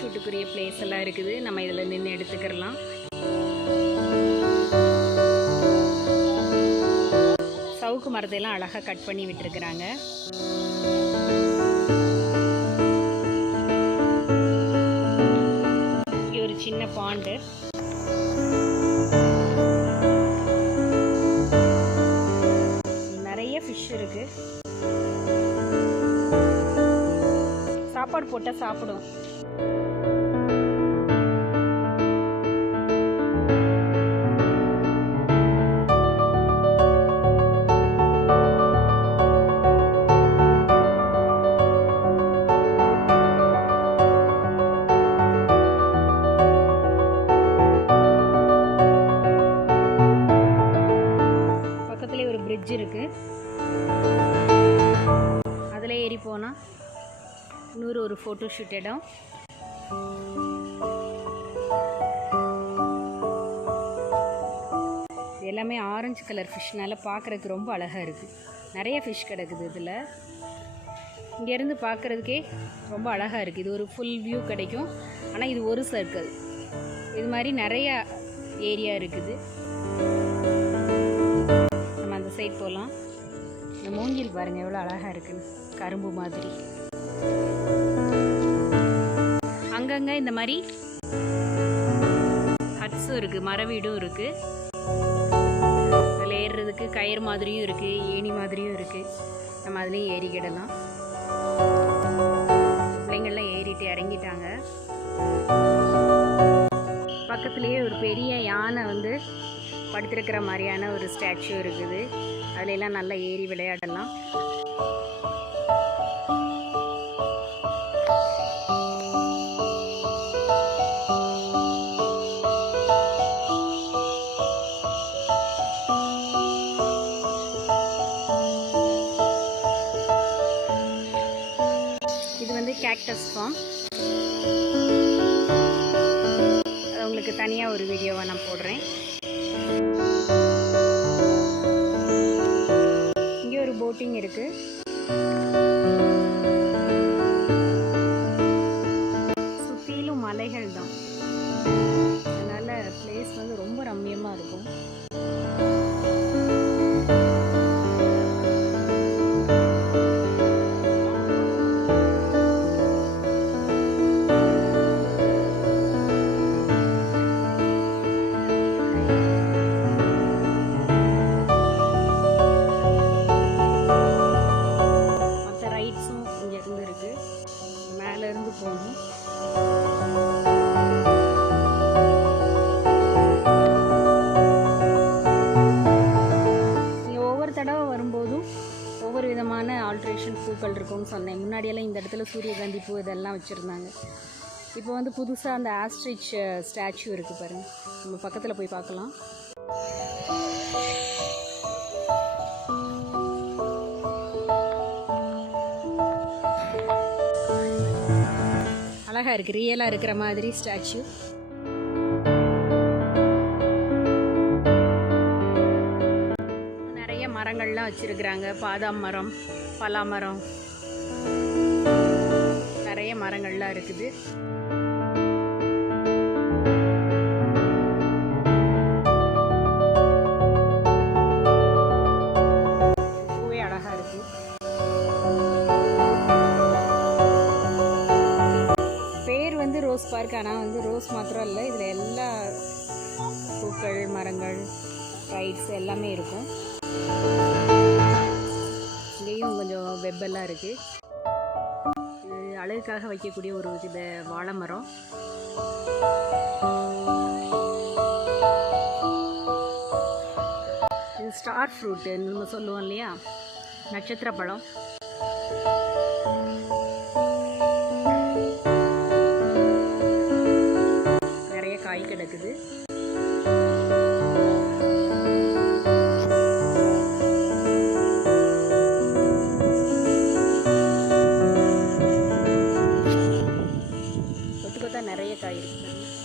ஷூட்டுக்குரிய place எல்லாம் இருக்குது. நம்ம இதில் நின்று எடுத்துக்கிறலாம். சவுக்கு மரத்தையெல்லாம் அழகாக கட் பண்ணி விட்டுருக்குறாங்க. இங்கே ஒரு சின்ன பாண்டு. நிறைய ஃபிஷ் இருக்கு. சாப்பாடு போட்டால் சாப்பிடும். பக்கத்துலேயே ஒரு பிரிட்ஜ் இருக்கு. அதில் ஏறி போனால் இன்னொரு ஒரு ஃபோட்டோ ஷூட் இடம். எல்லாமே ஆரஞ்சு கலர் ஃபிஷ்னால பார்க்குறதுக்கு ரொம்ப அழகாக இருக்குது. நிறைய ஃபிஷ் கிடக்குது இதில். இங்கேருந்து பார்க்குறதுக்கே ரொம்ப அழகாக இருக்குது. இது ஒரு ஃபுல் வியூ கிடைக்கும். ஆனால் இது ஒரு சர்க்கிள். இது மாதிரி நிறைய ஏரியா இருக்குது. நம்ம அந்த சைட் போகலாம். இந்த மூங்கில் பாருங்கள் எவ்வளோ அழகாக இருக்குன்னு, கரும்பு மாதிரி. அங்கங்கே இந்த மாதிரி ஹட்ஸும் இருக்குது, மர வீடும் இருக்குது. அதில் ஏறுறதுக்கு கயிறு மாதிரியும் இருக்குது, ஏணி மாதிரியும் இருக்குது. நம்ம அதுலேயும் ஏறிக்கிடலாம். பிள்ளைங்கள்லாம் ஏறிட்டு இறங்கிட்டாங்க. பக்கத்துலேயே ஒரு பெரிய யானை வந்து படுத்திருக்கிற மாதிரியான ஒரு ஸ்டாச்சு இருக்குது. அதிலெல்லாம் நல்லா ஏறி விளையாடலாம். இது வந்து கேக்டஸ் ஃபார்ம். அது உங்களுக்கு தனியாக ஒரு வீடியோவை நான் போடுறேன். இங்கே ஒரு போட்டிங் இருக்கு. சுற்றிலும் மலைகள் தான். அதனால பிளேஸ் வந்து ரொம்ப ரம்மியமாக இருக்கும். மேலேருந்து போகணும். நீங்கள் ஒவ்வொரு தடவை வரும்போதும் ஒவ்வொரு விதமான ஆல்ட்ரேஷன் பூக்கள் இருக்கும்னு சொன்னேன். முன்னாடியெல்லாம் இந்த இடத்துல சூரியகாந்தி பூ இதெல்லாம் வச்சுருந்தாங்க. இப்போ வந்து புதுசாக அந்த ஆஸ்ட்ரிச் ஸ்டாச்சு இருக்குது பாருங்கள். நம்ம பக்கத்தில் போய் பார்க்கலாம். அழகாக இருக்குது, ரியலாக இருக்கிற மாதிரி ஸ்டாச்சு. நிறைய மரங்கள்லாம் வச்சுருக்குறாங்க. பாதாம் மரம், பலா மரம், நிறைய மரங்கள்லாம் இருக்குது. பூவே அழகாக இருக்குது. Rose park. ஆனால் வந்து ரோஸ் மாத்திரம் இல்லை, இதில் எல்லா பூக்கள், மரங்கள், ரைட்ஸ் எல்லாமே இருக்கும். இங்கேயும் கொஞ்சம் வெப்பெல்லாம் இருக்குது. இது அழகுக்காக வைக்கக்கூடிய ஒரு வித வாழை மரம். இது ஸ்டார் ஃப்ரூட்டு நம்ம சொல்லுவோம் இல்லையா, நட்சத்திர பழம். காய் கிடக்குது. நிறைய காய் இருக்குது.